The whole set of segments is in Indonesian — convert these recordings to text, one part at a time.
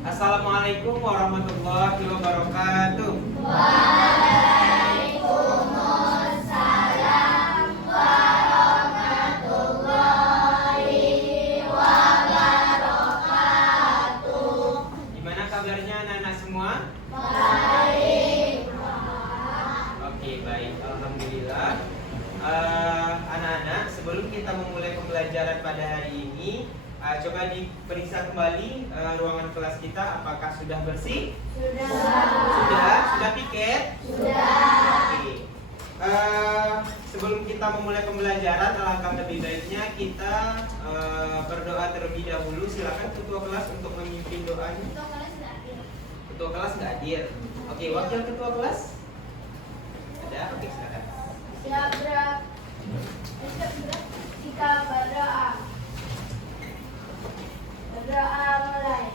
Assalamualaikum warahmatullahi wabarakatuh. Waalaikumsalam warahmatullahi wabarakatuh. Gimana kabarnya anak-anak semua? Baik. Oke, baik. Alhamdulillah. Anak-anak, sebelum kita memulai pembelajaran pada hari ini, coba diperiksa kembali ruangan kelas kita. Apakah sudah bersih? Sudah piket? Oke. Sebelum kita memulai pembelajaran, alangkah lebih baiknya kita berdoa terlebih dahulu. Silakan ketua kelas untuk memimpin doanya. Ketua kelas nggak hadir. Oke, wakil ketua kelas ada. Oke, silakan. Kita berdoa. Berdoa mulai.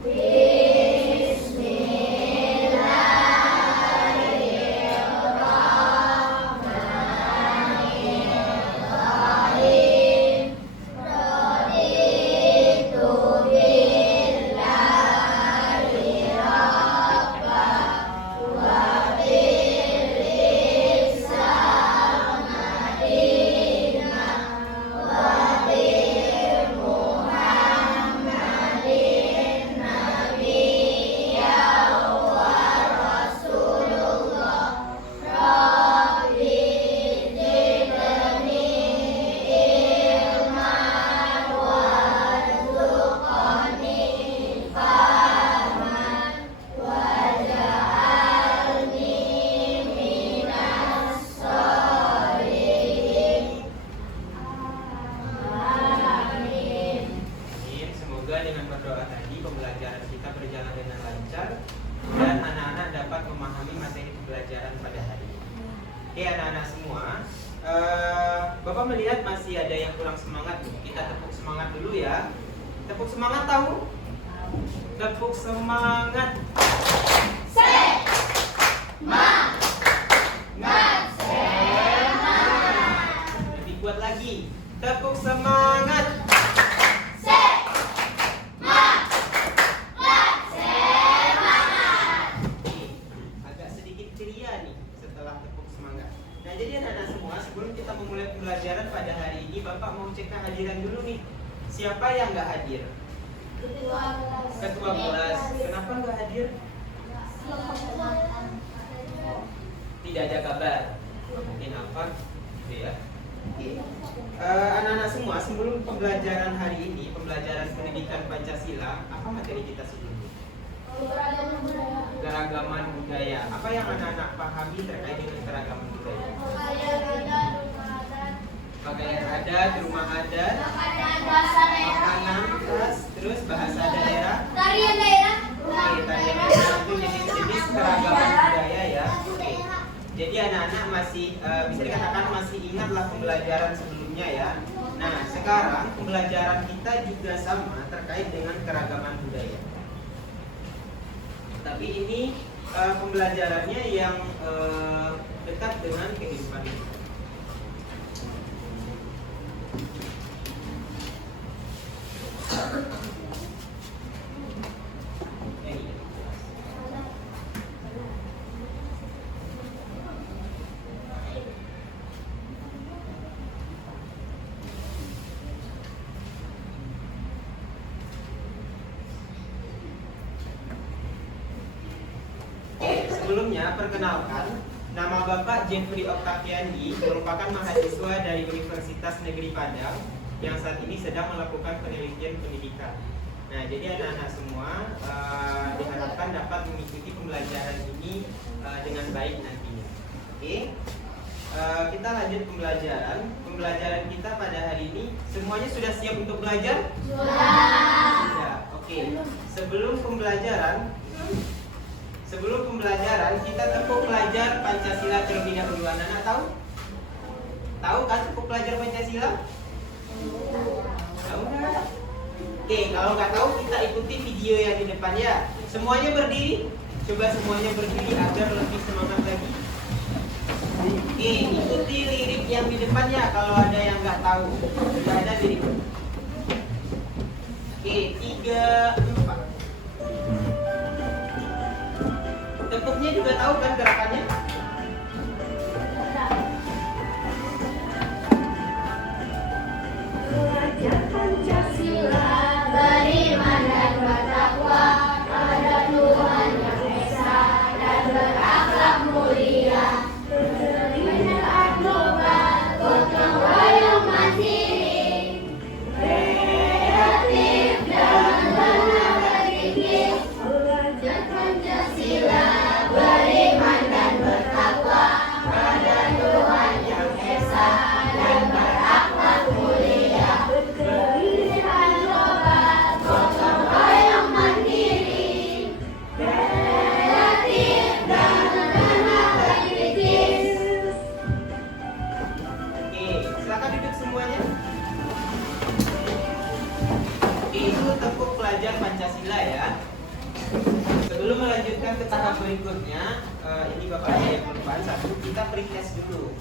Bismillahirrahmanirrahim. Raditu billahi rabban wa bil-Islam madinah wa bil-Muhammadin nabiyyan wa rasulullah. Rabbi zidni ilman warzuqni fahman waj'alni minas sholihin. Amin. Semoga dengan berdoa tadi pembelajaran kita berjalan dengan lancar dan anak-anak dapat memahami materi pembelajaran pada hari ini. Oke anak-anak semua, Bapak melihat masih ada yang kurang semangat nih. Kita tepuk semangat dulu ya. Tepuk semangat tahu? Tepuk semangat. Lebih kuat lagi. Tepuk semangat. Agak sedikit ceria nih setelah tepuk semangat. Nah jadi anak-anak semua, sebelum kita memulai pembelajaran pada hari ini, Bapak mau cek kehadiran dulu nih. Siapa yang nggak hadir? Ketua kelas. Kenapa nggak hadir? Tidak ada kabar. Mungkin apa? Gitu ya. Oke. Anak-anak semua, sebelum pembelajaran hari ini, pembelajaran pendidikan Pancasila, apa materi kita sebelumnya? Keragaman budaya. Apa yang anak-anak pahami terkait dengan keragaman budaya? Pakaian adat, rumah adat, makanan khas, terus bahasa daerah. Tarian daerah. Oke, tarian daerah itu jenis-jenis keragaman budaya ya. Oke. Jadi anak-anak masih bisa dikatakan masih ingatlah pembelajaran sebelumnya ya. Nah, sekarang pembelajaran kita juga sama terkait dengan keragaman budaya. Tapi ini pembelajarannya yang dekat dengan kehidupan kita. Sebelumnya, perkenalkan, nama Bapak Jeffrey Octaviandi merupakan mahasiswa dari Universitas Negeri Padang yang saat ini sedang melakukan penelitian pendidikan. Nah, jadi anak-anak semua diharapkan dapat mengikuti pembelajaran ini dengan baik nantinya. Oke, kita lanjut pembelajaran. Pembelajaran kita pada hari ini, semuanya sudah siap untuk belajar? Sudah. Oke, sebelum pembelajaran kita tepuk pelajar Pancasila terlebih dahulu. Anak-anak tahu? Tahu kan tepuk pelajar Pancasila? Tahu nggak? Oke, kalau nggak tahu kita ikuti video yang di depan ya. Semuanya berdiri. Coba semuanya berdiri agar lebih semangat lagi. Oke, ikuti lirik yang di depan ya. Kalau ada yang nggak tahu, sudah ada lirik. Oke, 3, 4. semuanya juga tahu kan gerakannya? Belajar Pancasila, beriman dan bertakwa pada Tuhan Yang Esa dan berakhlak mulia. Berkelindahan global, gotong royong mandiri, kreatif dan tenaga kritis. Belajar Pancasila, beriman dan bertakwa pada Tuhan Yang Esa dan berakhlak mulia. Berkelindahan global, gotong royong mandiri, kreatif dan tenaga kritis. Oke, silakan duduk semuanya. Oke, itu tepuk pelajar Pancasila ya. Sebelum melanjutkan ke tahap berikutnya, ini Bapak ada yang kelupaan satu, kita pretest dulu.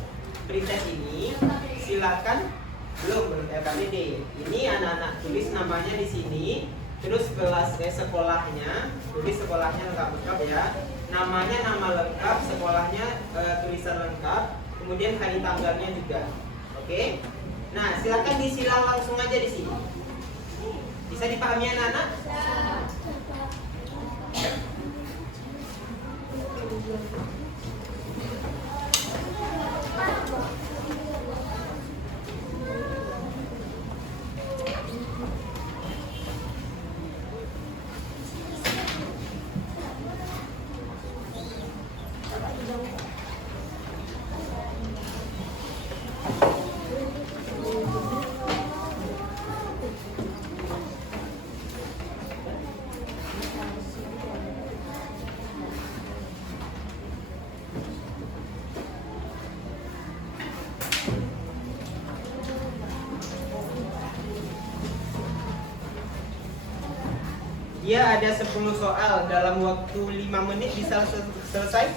Pretest ini silakan belum KBD. Ini anak-anak tulis namanya di sini, terus sekolahnya, tulis sekolahnya lengkap ya. Namanya nama lengkap, sekolahnya tulisan lengkap, kemudian hari tanggalnya juga. Oke. Nah, silakan disilang langsung aja di sini. Bisa dipahami anak-anak? Dia ada 10 soal dalam waktu 5 menit bisa selesai?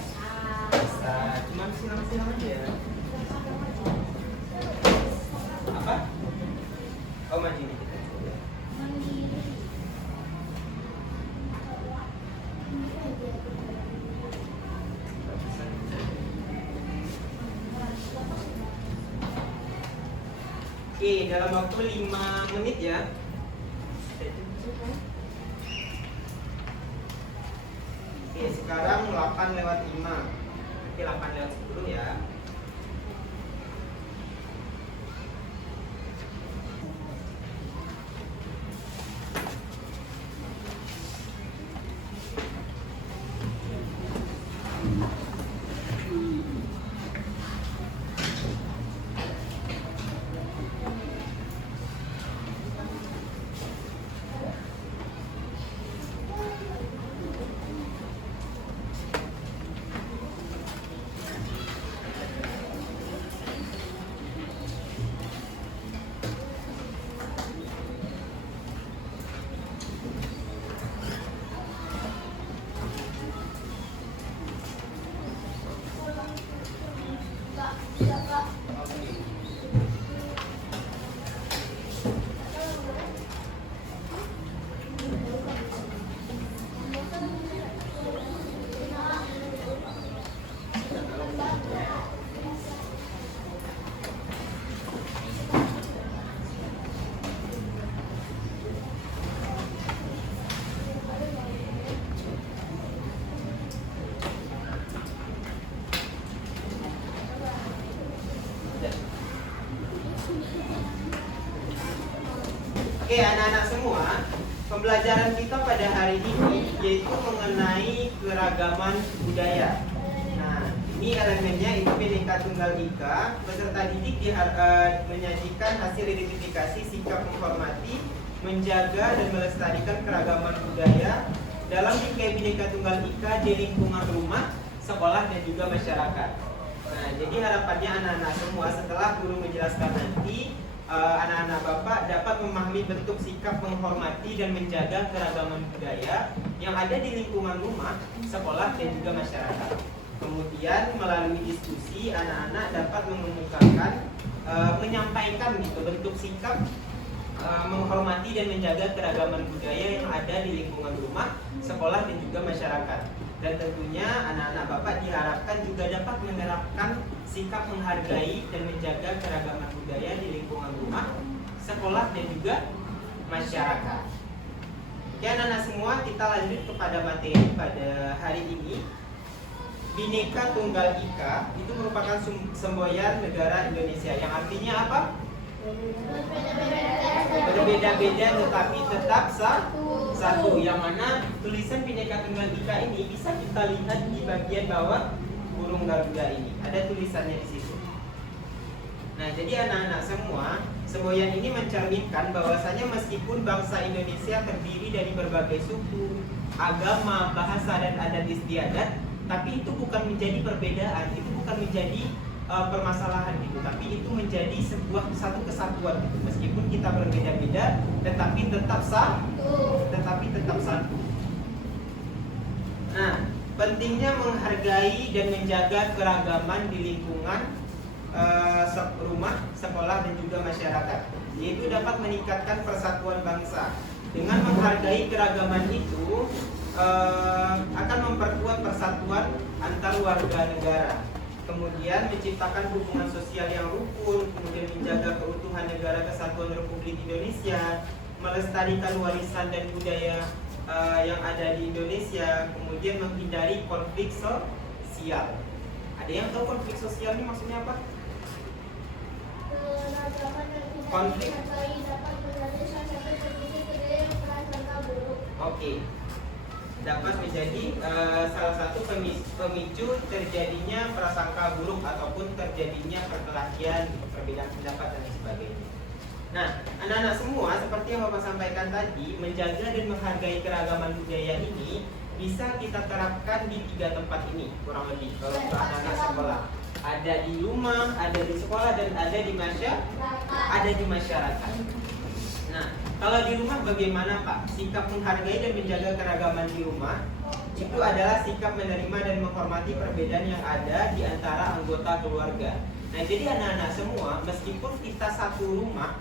Bisa, cuma silang-silang aja. Apa? Oh, mandiri. Oke, dalam waktu 5 menit ya. Oke, sekarang 8:05. Oke, 8:10 ya. Oke, anak-anak semua, pembelajaran kita pada hari ini yaitu mengenai keragaman budaya. Nah, ini elemennya itu Bhinneka Tunggal Ika. Peserta didik menyajikan hasil identifikasi sikap menghormati, menjaga dan melestarikan keragaman budaya dalam bingkai Bhinneka Tunggal Ika di lingkungan rumah, sekolah dan juga masyarakat. Nah, jadi harapannya anak-anak semua setelah guru menjelaskan nanti, anak-anak Bapak dapat memahami bentuk sikap menghormati dan menjaga keragaman budaya yang ada di lingkungan rumah, sekolah, dan juga masyarakat. Kemudian melalui diskusi, anak-anak dapat mengemukakan, menyampaikan gitu bentuk sikap menghormati dan menjaga keragaman budaya yang ada di lingkungan rumah, sekolah, dan juga masyarakat. Dan tentunya anak-anak Bapak diharapkan juga dapat menerapkan sikap menghargai dan menjaga keragaman budaya di lingkungan rumah, sekolah, dan juga masyarakat. Oke anak-anak semua, kita lanjut kepada materi pada hari ini. Bhinneka Tunggal Ika itu merupakan semboyan negara Indonesia, yang artinya apa? Berbeda-beda tetapi tetap satu. Yang mana tulisan Bhinneka Tunggal Ika ini bisa kita lihat di bagian bawah burung garuda ini. Ada tulisannya di situ. Nah, jadi anak-anak semua, semboyan ini mencerminkan bahwasanya meskipun bangsa Indonesia terdiri dari berbagai suku, agama, bahasa, dan adat istiadat, tapi itu bukan menjadi perbedaan, itu bukan menjadi permasalahan gitu, tapi itu menjadi satu kesatuan gitu. Meskipun kita berbeda-beda, tetapi tetap satu. Nah, pentingnya menghargai dan menjaga keragaman di lingkungan rumah, sekolah, dan juga masyarakat, yaitu dapat meningkatkan persatuan bangsa. Dengan menghargai keragaman itu akan memperkuat persatuan antar warga negara, kemudian menciptakan hubungan sosial yang rukun, kemudian menjaga keutuhan negara kesatuan Republik Indonesia, melestarikan warisan dan budaya yang ada di Indonesia, kemudian menghindari konflik sosial. Ada yang tahu konflik sosial ini maksudnya apa? Konflik. Oke. Dapat menjadi salah satu pemicu terjadinya prasangka buruk ataupun terjadinya perkelahian, perbedaan pendapat, dan sebagainya. Nah, anak-anak semua, seperti yang Bapak sampaikan tadi, menjaga dan menghargai keragaman budaya ini bisa kita terapkan di 3 tempat ini, kurang lebih. Kalau untuk anak-anak sekolah, ada di rumah, ada di sekolah, dan ada di masyarakat. Nah, kalau di rumah bagaimana Pak? Sikap menghargai dan menjaga keragaman di rumah itu adalah sikap menerima dan menghormati perbedaan yang ada di antara anggota keluarga. Nah, jadi anak-anak semua, meskipun kita satu rumah,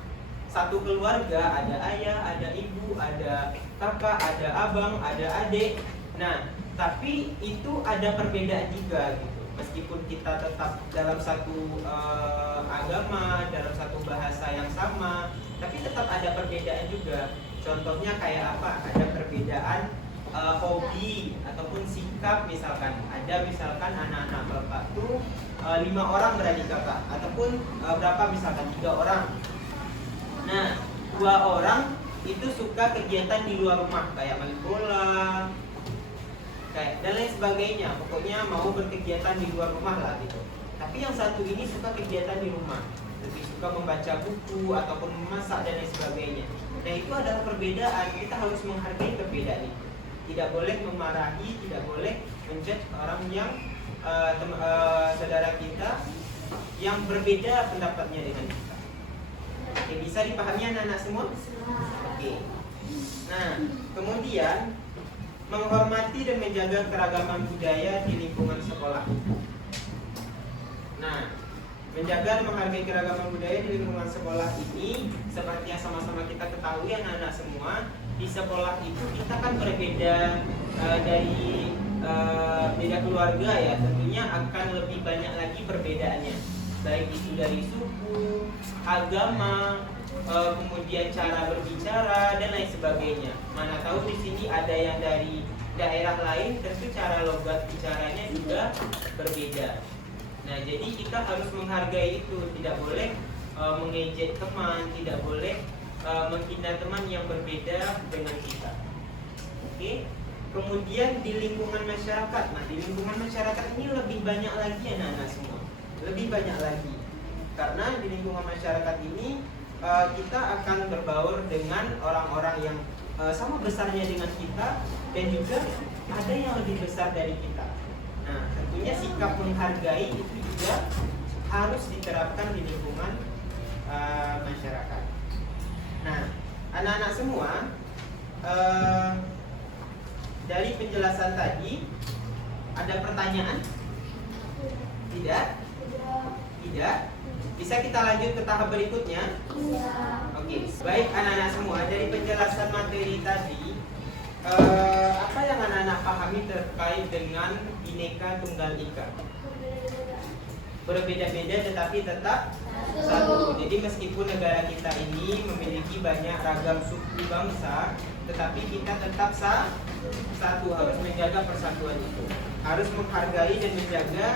satu keluarga, ada ayah, ada ibu, ada kakak, ada abang, ada adik. Nah, tapi itu ada perbedaan juga gitu. Meskipun kita tetap dalam satu agama, dalam satu bahasa yang sama, tapi tetap ada perbedaan juga. Contohnya kayak apa? Ada perbedaan hobi ataupun sikap, misalkan. Ada misalkan anak-anak Bapak tuh 5 orang beradik kakak, ataupun berapa misalkan 3 orang. Nah, 2 orang itu suka kegiatan di luar rumah, kayak main bola, kayak dan lain sebagainya. Pokoknya mau berkegiatan di luar rumah lah gitu. Tapi yang satu ini suka kegiatan di rumah, lebih suka membaca buku ataupun memasak dan lain sebagainya. Nah, itu adalah perbedaan. Kita harus menghargai perbedaan itu. Tidak boleh memarahi, tidak boleh menjudge orang yang saudara kita yang berbeda pendapatnya dengan kita. Oke, bisa dipahami anak-anak semua? Oke. Nah, kemudian menghormati dan menjaga keragaman budaya di lingkungan sekolah. Nah, menjaga dan menghargai keragaman budaya di lingkungan sekolah ini, seperti yang sama-sama kita ketahui anak-anak semua, di sekolah itu kita kan berbeda dari beda keluarga ya, tentunya akan lebih banyak lagi perbedaannya, baik itu dari suku, agama, kemudian cara berbicara dan lain sebagainya. Mana tahu di sini ada yang dari daerah lain, tentu cara logat bicaranya juga berbeda. Nah, jadi kita harus menghargai itu, tidak boleh mengejek teman, tidak boleh menghina teman yang berbeda dengan kita. Oke. Kemudian di lingkungan masyarakat. Nah, di lingkungan masyarakat ini lebih banyak lagi anak-anak semua. Lebih banyak lagi. Karena di lingkungan masyarakat ini kita akan berbaur dengan orang-orang yang sama besarnya dengan kita, dan juga ada yang lebih besar dari kita. Nah, tentunya sikap menghargai itu juga harus diterapkan di lingkungan masyarakat. Nah, anak-anak semua, dari penjelasan tadi ada pertanyaan? Tidak? Tidak? Bisa kita lanjut ke tahap berikutnya? Oke, baik anak-anak semua, dari penjelasan materi tadi apa yang anak-anak pahami terkait dengan Bhinneka Tunggal Ika? Berbeda-beda tetapi tetap satu. Jadi meskipun negara kita ini memiliki banyak ragam suku bangsa, tetapi kita tetap satu, harus menjaga persatuan itu. Harus menghargai dan menjaga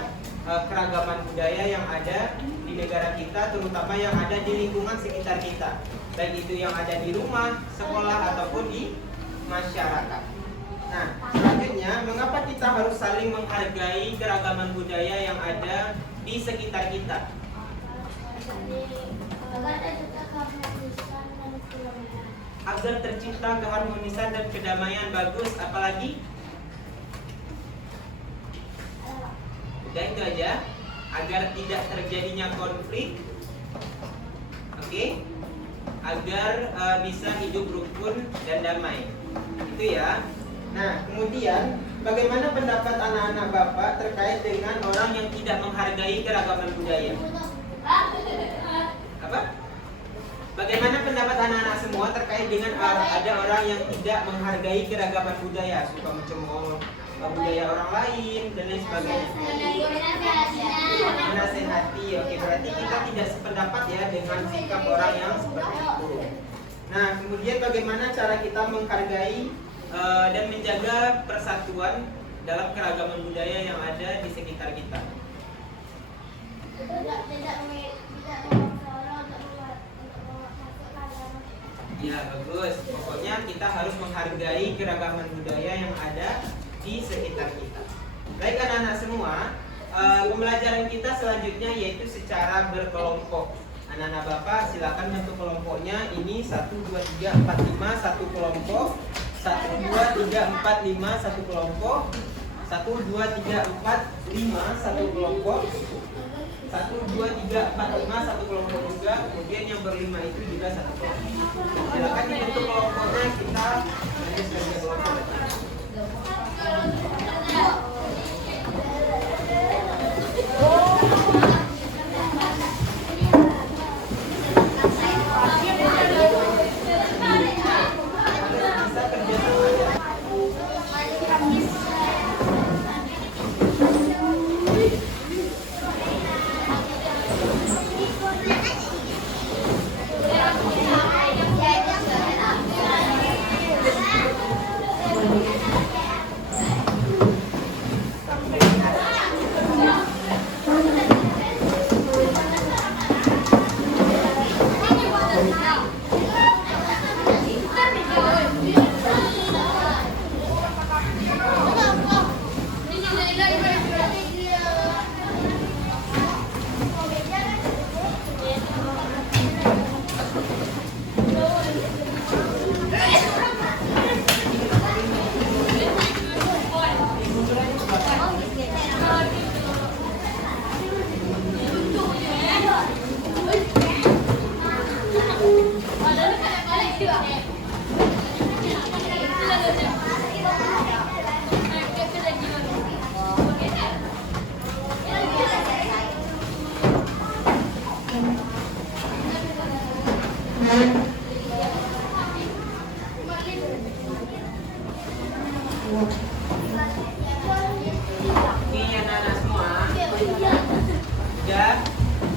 keragaman budaya yang ada di negara kita, terutama yang ada di lingkungan sekitar kita, baik itu yang ada di rumah, sekolah, ataupun di masyarakat. Nah, selanjutnya, mengapa kita harus saling menghargai keragaman budaya yang ada di sekitar kita? Agar tercipta keharmonisan dan kedamaian. Bagus. Apalagi? Udah, itu aja. Agar tidak terjadinya konflik. Oke? Agar bisa hidup rukun dan damai. Itu ya. Nah, kemudian bagaimana pendapat anak-anak Bapak terkait dengan orang yang tidak menghargai keragaman budaya? Apa? Bagaimana pendapat anak-anak semua terkait dengan ada orang yang tidak menghargai keragaman budaya, suka mencemooh budaya orang lain dan lain sebagainya? Menasehati. Oke, berarti kita tidak sependapat ya dengan sikap orang yang seperti itu. Nah, kemudian bagaimana cara kita menghargai dan menjaga persatuan dalam keragaman budaya yang ada di sekitar kita? Ya, bagus. Pokoknya kita harus menghargai keragaman budaya yang ada di sekitar kita. Baik anak-anak semua, pembelajaran kita selanjutnya yaitu secara berkelompok. Anak-anak Bapak silakan bentuk kelompoknya. Ini 1, 2, 3, 4, 5 satu kelompok. 1, 2, 3, 4, 5 satu kelompok. 1, 2, 3, 4, 5 satu kelompok. 1, 2, 3, 4, 5 satu kelompok juga. Kemudian yang berlima itu juga satu kelompok. Silakan dibentuk kelompoknya, kita lanjut kerja kelompok.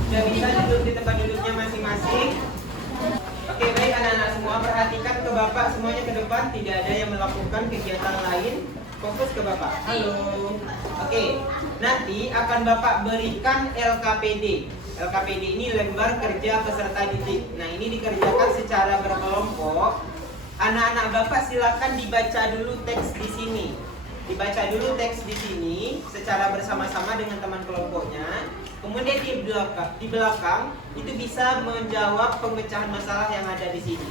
Sudah bisa duduk di tempat duduknya masing-masing. Oke, baik anak-anak semua, perhatikan ke Bapak semuanya ke depan, tidak ada yang melakukan kegiatan lain. Fokus ke Bapak. Halo. Oke, nanti akan Bapak berikan LKPD. LKPD ini lembar kerja peserta didik. Nah, ini dikerjakan secara berkelompok. Anak-anak Bapak silakan dibaca dulu teks di sini. Dibaca dulu teks di sini secara bersama-sama dengan teman kelompoknya. Kemudian di belakang itu bisa menjawab pemecahan masalah yang ada di sini.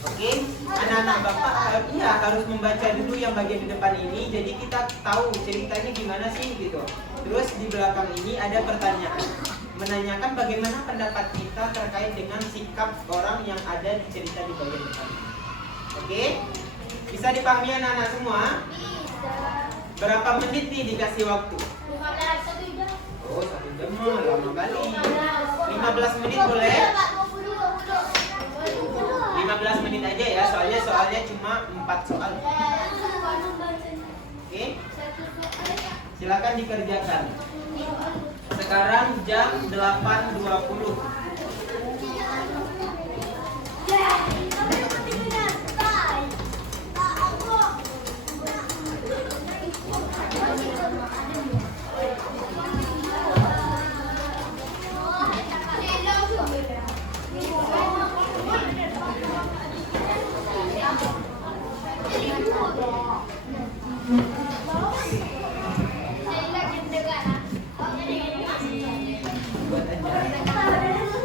Oke, anak-anak Bapak harus membaca dulu yang bagian di depan ini. Jadi kita tahu ceritanya gimana sih gitu. Terus di belakang ini ada pertanyaan, menanyakan bagaimana pendapat kita terkait dengan sikap orang yang ada di cerita di bagian depan. Oke, bisa dipahami anak-anak semua? Berapa menit nih dikasih waktu? Oh, 1 jam mah lama kali. 15 menit boleh? 15 15 menit aja ya, soalnya cuma 4 soal. Oke, silakan dikerjakan. Sekarang jam 8.20.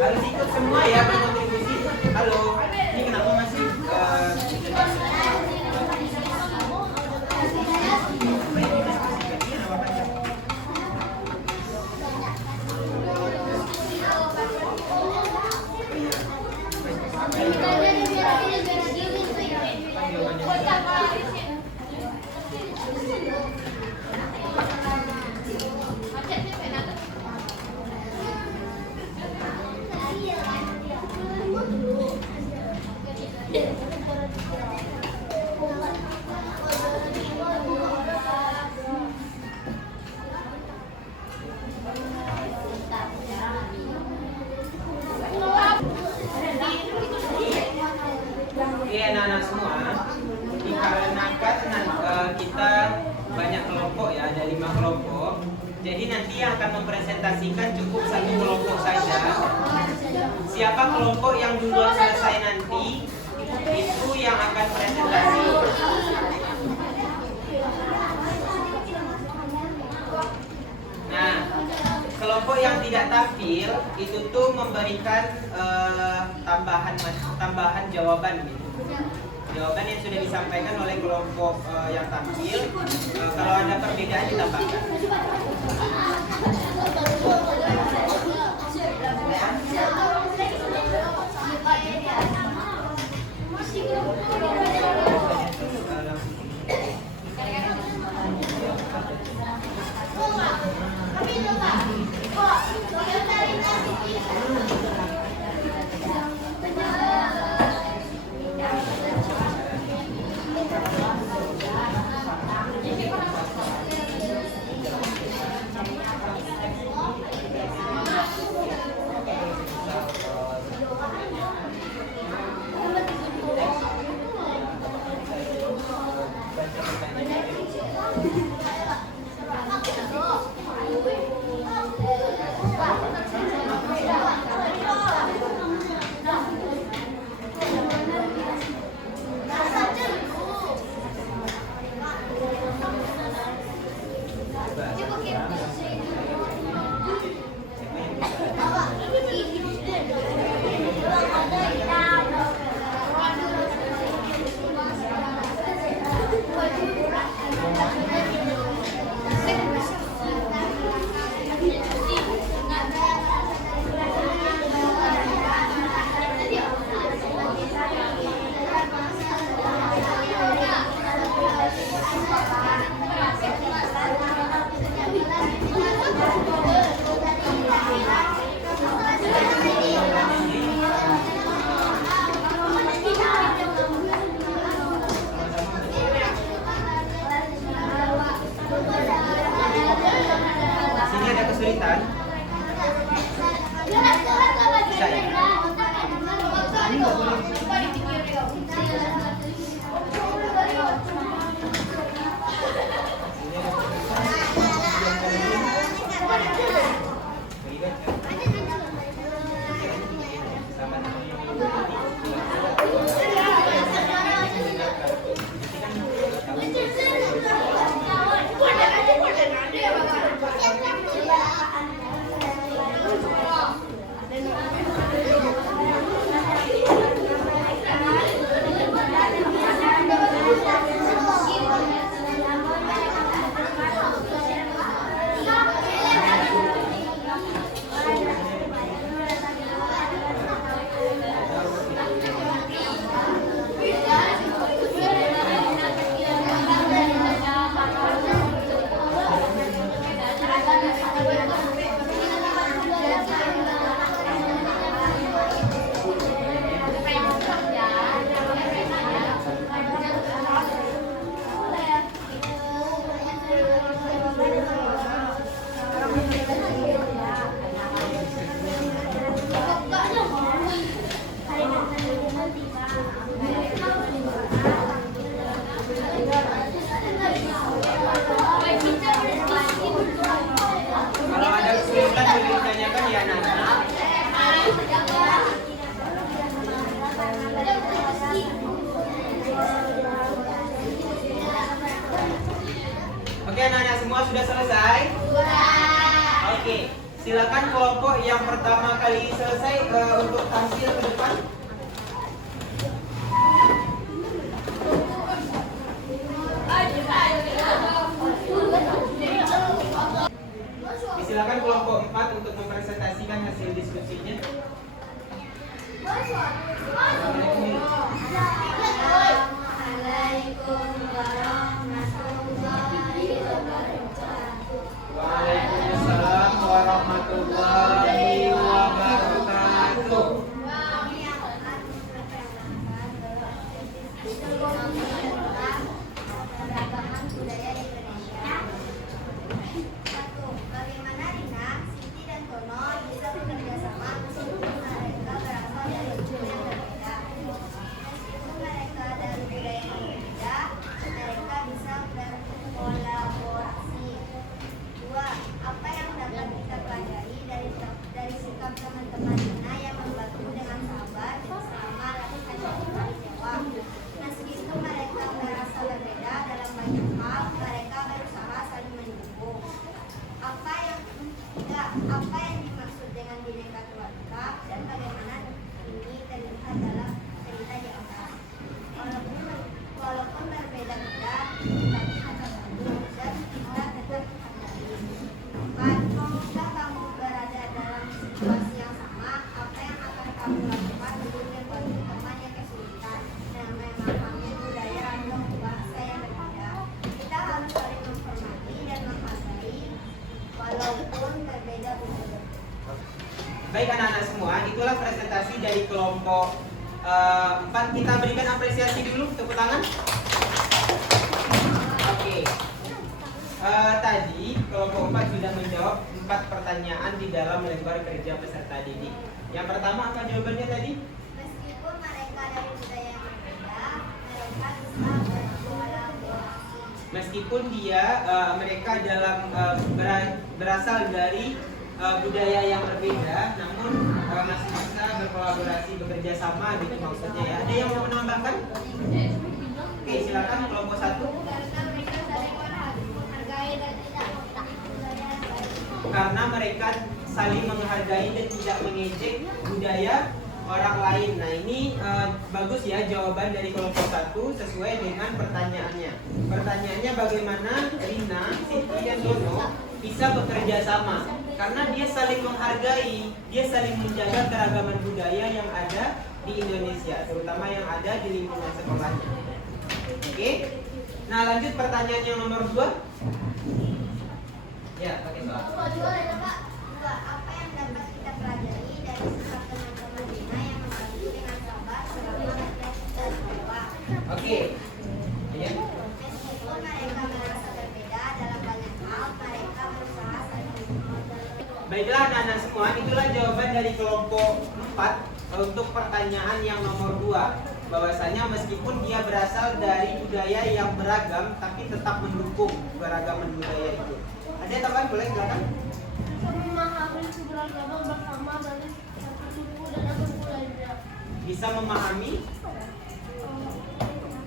Harus ikut semua ya berkontribusi. Halo, ini kenapa masih anak-anak semua, dikarenakan kita banyak kelompok ya, ada 5 kelompok. Jadi nanti yang akan mempresentasikan cukup 1 kelompok saja. Siapa kelompok yang duluan selesai nanti, itu yang akan presentasi. Nah, kelompok yang tidak tampil itu tuh memberikan tambahan jawaban gitu. Jawaban yang sudah disampaikan oleh kelompok yang tampil, kalau ada perbedaan ditambahkan. Sini ada kesulitan. Bisa ya? Ini nggak boleh. Oke, anak-anak semua sudah selesai? Oke, silakan kelompok yang pertama kali selesai untuk tampil ke depan. Silakan kelompok 4 untuk mempresentasikan hasil diskusinya. Assalamualaikum warahmatullahi wabarakatuh. Waalaikumsalam warahmatullahi wabarakatuh. Keragaman budaya Indonesia. 1. Bagaimana Rina, Siti, dan Tono bisa bekerja sama meskipun mereka berasal dari budaya yang berbeda? Meskipun mereka dari budaya yang berbeda, mereka bisa berkolaborasi. 2. Apa yang dapat kita pelajari dari sikap teman-teman Rina yang membantu dengan sabar dan selama latihan bahasa Jawa? Meskipun mereka merasa berbeda dalam banyak hal, mereka berusaha saling mendukung. Apa yang dimaksud dengan Bhinneka Tunggal Ika dan bagaimana ini terlihat dalam cerita di atas? Walaupun berbeda-beda, tapi tetap bagus dan kita tetap menghargai. 4. Jika kamu berada dalam situasi yang sama, apa yang akan kamu lakukan untuk membantu teman yang kesulitan dan memahami budaya atau bahasa yang berbeda? Kita harus saling menghormati dan menghargai walaupun berbeda budaya. Baik anak-anak semua, itulah presentasi dari kelompok 4. Kita berikan apresiasi dulu, tepuk tangan. Oke. Tadi kelompok 4 sudah menjawab 4 pertanyaan di dalam lembar kerja peserta didik. Yang pertama apa jawabannya tadi? Meskipun mereka dari budaya yang berbeda, mereka bisa berkolaborasi. Meskipun mereka berasal dari budaya yang berbeda, namun masih bisa berkolaborasi, bekerja sama gitu maksudnya ya. Ada yang mau menambahkan? Oke, silakan kelompok 1. Karena mereka saling menghargai dan tidak membentak budaya yang lain. Karena mereka saling menghargai dan tidak mengejek budaya orang lain. Nah ini bagus ya jawaban dari kelompok 1 sesuai dengan pertanyaannya. Pertanyaannya bagaimana Rina, Siti, dan Dono bisa bekerja sama? Karena dia saling menghargai, dia saling menjaga keragaman budaya yang ada di Indonesia, terutama yang ada di lingkungan sekolahnya. Oke, nah lanjut pertanyaan yang nomor 2. Ya, pakai soal. Apa yang dapat kita pelajari dari sikap teman-teman Rina yang membantu dengan sabar selama latihan dan Jawa? Oke. Ya. Meskipun mereka merasa berbeda dalam banyak hal, mereka berusaha saling mendukung. Baiklah anak-anak semua, itulah jawaban dari kelompok 4 untuk pertanyaan yang nomor 2. Bahwasanya meskipun dia berasal dari budaya yang beragam, tapi tetap mendukung keragaman budaya itu. Ada tambahan boleh silakan? Memahami keberagaman bersama dari satu suku dan satu suku lainnya. Bisa memahami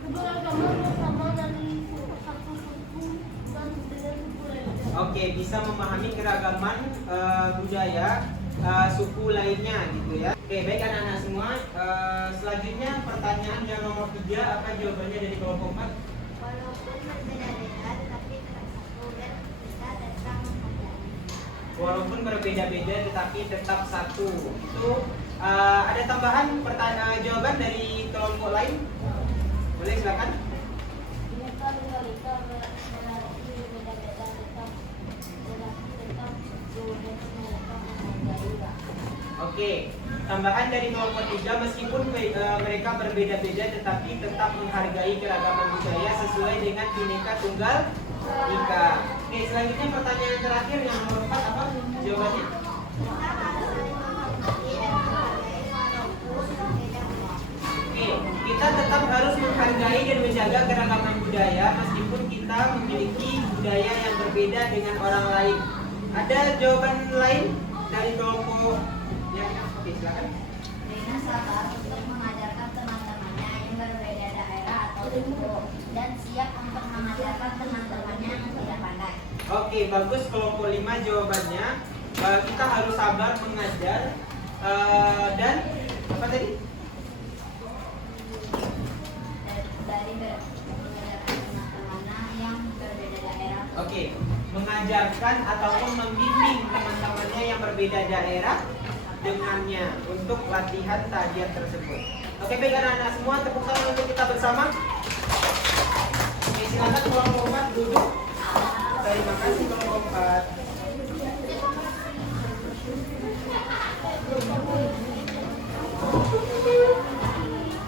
Keberagaman bersama dari satu suku dan dengan suku lainnya. Oke, bisa memahami keragaman budaya suku lainnya gitu ya. Oke, baik anak-anak semua. Selanjutnya pertanyaan yang nomor 3, apa jawabannya dari kelompok 4? Walaupun berbeda-beda, tetapi tetap satu dan kita tetap menghargai. Walaupun berbeda-beda tetapi tetap satu. Itu ada tambahan jawaban dari kelompok lain? Boleh silakan. Bhinneka Tunggal Ika berarti berbeda-beda tetap satu dan mereka menghargai. Oke, tambahan dari kelompok 3, meskipun mereka berbeda-beda tetapi tetap menghargai keragaman budaya sesuai dengan Bhinneka Tunggal Ika. Oke, selanjutnya pertanyaan terakhir yang nomor 4, apa jawabannya? Kita harus saling menghormati dan menghargai walaupun berbeda. Oke, kita tetap harus menghargai dan menjaga keragaman budaya meskipun kita memiliki budaya yang berbeda dengan orang lain. Ada jawaban lain dari kelompok yang oke, silakan. Rina sabar untuk mengajarkan teman-temannya yang berbeda daerah atau suku dan siap untuk mengajarkan teman-temannya yang tidak pandai. Oke, bagus kelompok 5 jawabannya. Kita harus sabar mengajar dan apa tadi? Dari teman-teman yang berbeda daerah. Oke, mengajarkan ataupun membimbing teman-temannya yang berbeda daerah dengannya untuk latihan tajian tersebut. Oke, baik anak-anak semua, tepuk tangan untuk kita bersama. Oke, silakan kelompok 4 duduk. Terima kasih kelompok 4.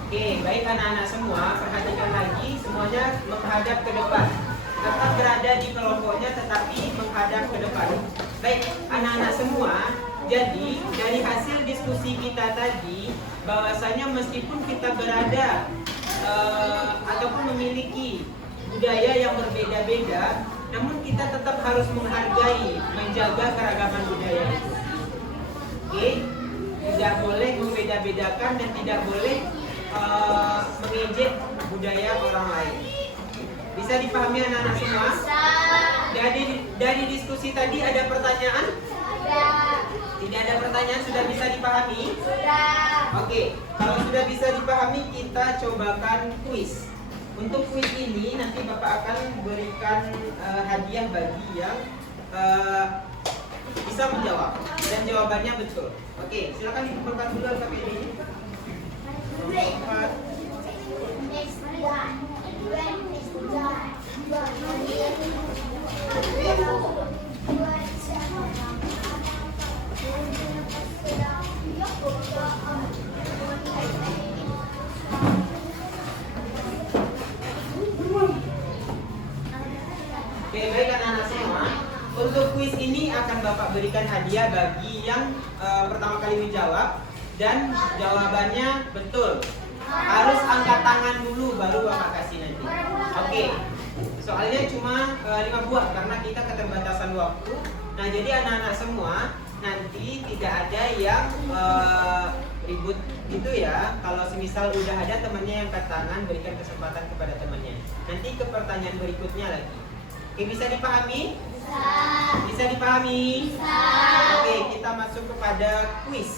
Oke, baik anak-anak semua, perhatikan lagi, semuanya menghadap ke depan. Tetap berada di kelompoknya tetapi menghadap ke depan. Baik, anak-anak semua, jadi dari hasil diskusi kita tadi, bahwasanya meskipun kita berada ataupun memiliki budaya yang berbeda-beda, namun kita tetap harus menghargai, menjaga keragaman budaya itu. Oke, tidak boleh membeda-bedakan dan tidak boleh mengejek budaya orang lain. Bisa dipahami anak-anak semua? Dari diskusi tadi ada pertanyaan? Tidak ada pertanyaan, sudah bisa dipahami? Sudah. Oke, kalau sudah bisa dipahami, kita cobakan kuis. Untuk kuis ini nanti Bapak akan berikan hadiah bagi yang bisa menjawab dan jawabannya betul. Oke, silakan dikumpulkan dulu alfabetnya. Oke, baik anak-anak semua. Untuk kuis ini akan Bapak berikan hadiah bagi yang pertama kali menjawab dan jawabannya betul. Harus angkat tangan dulu baru Bapak kasih nanti. Oke. Soalnya cuma 5 buah karena kita keterbatasan waktu. Nah, jadi anak-anak semua nanti tidak ada yang ribut gitu ya. Kalau semisal udah ada temannya yang angkat tangan, berikan kesempatan kepada temannya. Nanti ke pertanyaan berikutnya lagi. Oke, bisa dipahami? Bisa. Bisa dipahami? Bisa. Oke, kita masuk kepada kuis.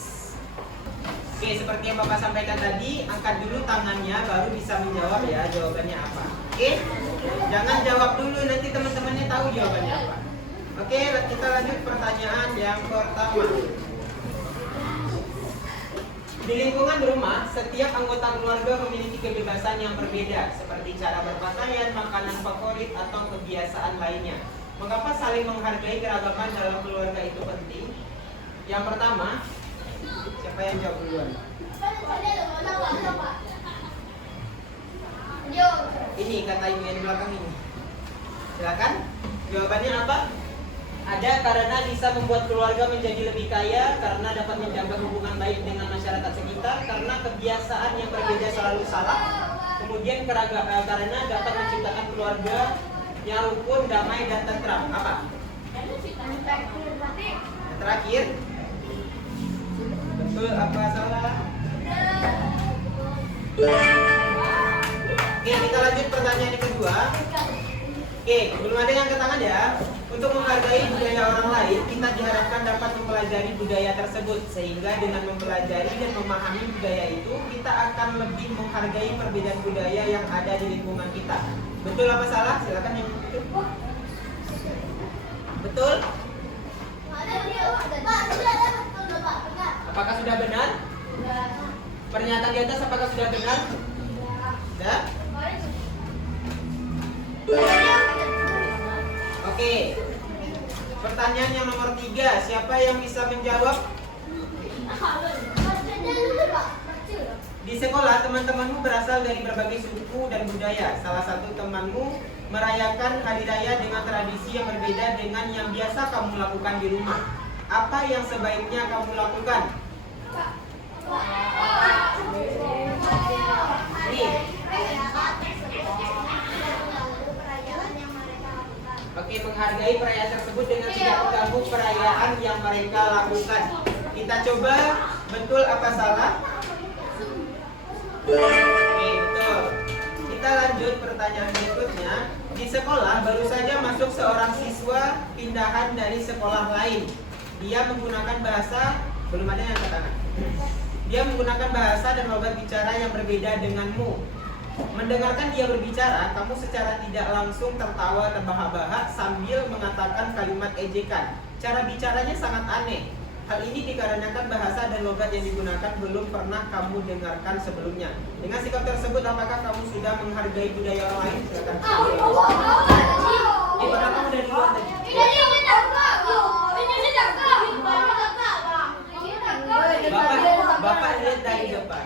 Oke, seperti yang Bapak sampaikan tadi, angkat dulu tangannya baru bisa menjawab ya jawabannya apa. Oke? Jangan jawab dulu, nanti teman-temannya tahu jawabannya apa. Oke, kita lanjut pertanyaan yang pertama. Di lingkungan rumah, setiap anggota keluarga memiliki kebebasan yang berbeda, seperti cara berpakaian, makanan favorit, atau kebiasaan lainnya. Mengapa saling menghargai keragaman dalam keluarga itu penting? Yang pertama, siapa yang jawab duluan? Ini kata ibu yang di belakang ini. Silakan. Jawabannya apa? Ada karena bisa membuat keluarga menjadi lebih kaya, karena dapat menjaga hubungan baik dengan masyarakat sekitar, karena kebiasaan yang berbeda selalu salah. Kemudian karena dapat menciptakan keluarga yang rukun, damai, dan tentram. Apa? Yang terakhir. Betul apa salah? Oke, kita lanjut pertanyaan yang kedua. Oke, belum ada yang angkat tangan ya. Untuk menghargai budaya orang lain, kita diharapkan dapat mempelajari budaya tersebut. Sehingga dengan mempelajari dan memahami budaya itu, kita akan lebih menghargai perbedaan budaya yang ada di lingkungan kita. Betul apa salah? Silakan yang betul. Betul? Apakah sudah benar? Pernyataan di atas apakah sudah benar? Sudah? Oke. Pertanyaan yang nomor 3, siapa yang bisa menjawab? Di sekolah, teman-temanmu berasal dari berbagai suku dan budaya. Salah satu temanmu merayakan hari raya dengan tradisi yang berbeda dengan yang biasa kamu lakukan di rumah. Apa yang sebaiknya kamu lakukan? Nih. Oke, menghargai perayaan tersebut dengan tidak mengganggu perayaan yang mereka lakukan. Kita coba betul apa salah? Oke, betul. Kita lanjut pertanyaan berikutnya. Di sekolah baru saja masuk seorang siswa pindahan dari sekolah lain. Dia menggunakan bahasa, belum ada yang angkat tangan. Dia menggunakan bahasa dan logat bicara yang berbeda denganmu. Mendengarkan dia berbicara, kamu secara tidak langsung tertawa terbahak-bahak sambil mengatakan kalimat ejekan. Cara bicaranya sangat aneh. Hal ini dikarenakan bahasa dan logat yang digunakan belum pernah kamu dengarkan sebelumnya. Dengan sikap tersebut, apakah kamu sudah menghargai budaya orang lain? Silakan. Padahal kamu dari luar tadi. Bapak lihat dari depan.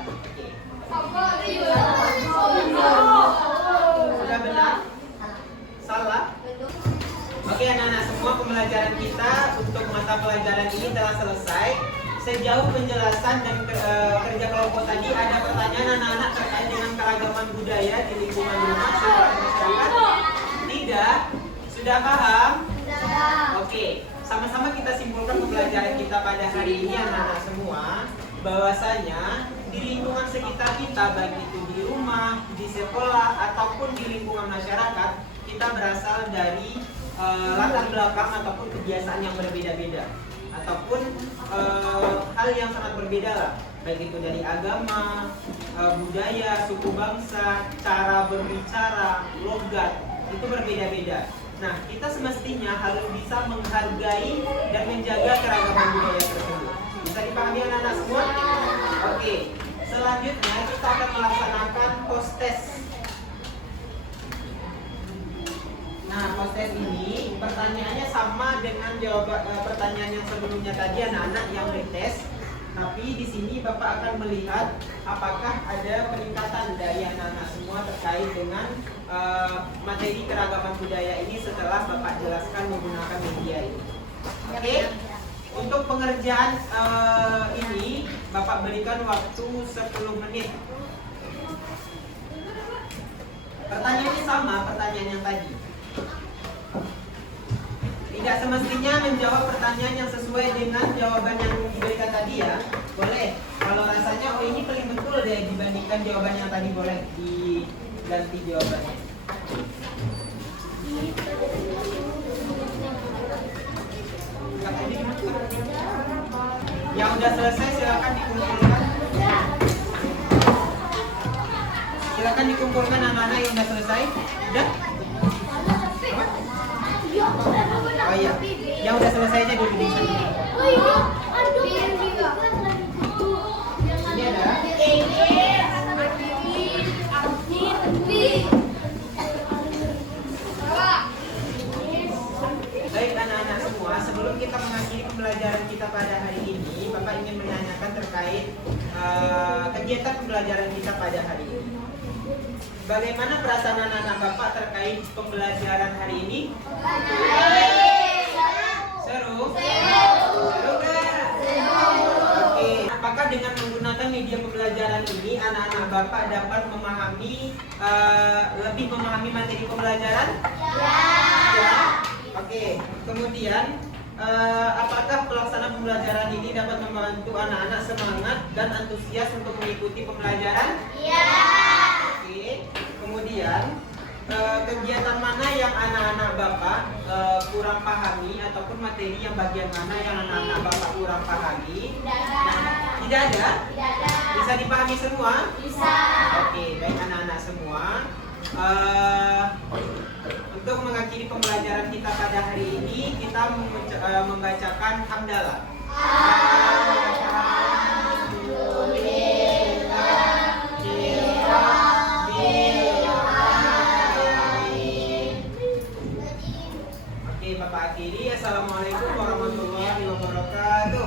Sudah benar? Salah? Oke anak-anak semua, pembelajaran kita untuk mata pelajaran ini telah selesai. Sejauh penjelasan dan kerja kelompok tadi, ada pertanyaan anak-anak terkait dengan keragaman budaya di lingkungan rumah serta masyarakat? Tidak? Sudah paham? Oke, sama-sama kita simpulkan pembelajaran kita pada hari ini anak-anak semua, bahwasanya di lingkungan sekitar kita, baik itu di rumah, di sekolah, ataupun di lingkungan masyarakat, kita berasal dari latar belakang ataupun kebiasaan yang berbeda-beda, ataupun hal yang sangat berbeda lah, baik itu dari agama, budaya, suku bangsa, cara berbicara, logat, itu berbeda-beda. Nah, kita semestinya harus bisa menghargai dan menjaga keragaman budaya tersebut. Bisa dipahami anak-anak semua? Oke, selanjutnya kita akan melaksanakan post test. Nah, post test ini pertanyaannya sama dengan jawaban pertanyaan yang sebelumnya tadi anak-anak yang dites. Tapi di sini Bapak akan melihat apakah ada peningkatan dari anak-anak semua terkait dengan materi keragaman budaya ini setelah Bapak jelaskan menggunakan media ini. Oke? Untuk pengerjaan ini Bapak berikan waktu 10 menit. Pertanyaannya sama pertanyaan yang tadi. Tidak semestinya menjawab pertanyaan yang sesuai dengan jawaban yang diberikan tadi ya. Boleh. Kalau rasanya oh ini paling betul deh dibandingkan jawaban yang tadi, boleh diganti jawabannya. Yang udah selesai silakan dikumpulkan. Silakan dikumpulkan anak-anak yang udah selesai. Udah? Oh iya, yang udah selesai aja dulu di sini. Ini ada. Baik anak-anak semua, sebelum kita mengakhiri pembelajaran kita pada hari ini, Bapak ingin menanyakan terkait kegiatan pembelajaran kita pada hari ini. Bagaimana perasaan anak-anak Bapak terkait pembelajaran hari ini? Seru? Seru gak? Oke. Apakah dengan menggunakan media pembelajaran ini anak-anak Bapak dapat memahami lebih memahami materi pembelajaran? Ya. Oke. Kemudian apakah pelaksanaan pembelajaran ini dapat membantu anak-anak semangat dan antusias untuk mengikuti pembelajaran? Ya. Oke. Kemudian kegiatan mana yang anak-anak Bapak kurang pahami ataupun materi yang bagian mana yang anak-anak Bapak kurang pahami? Tidak ada? Bisa dipahami semua? Bisa. Oke, baik anak-anak semua. Untuk mengakhiri pembelajaran kita pada hari ini, kita membacakan hamdalah. Bapak akhiri. Assalamualaikum warahmatullahi wabarakatuh.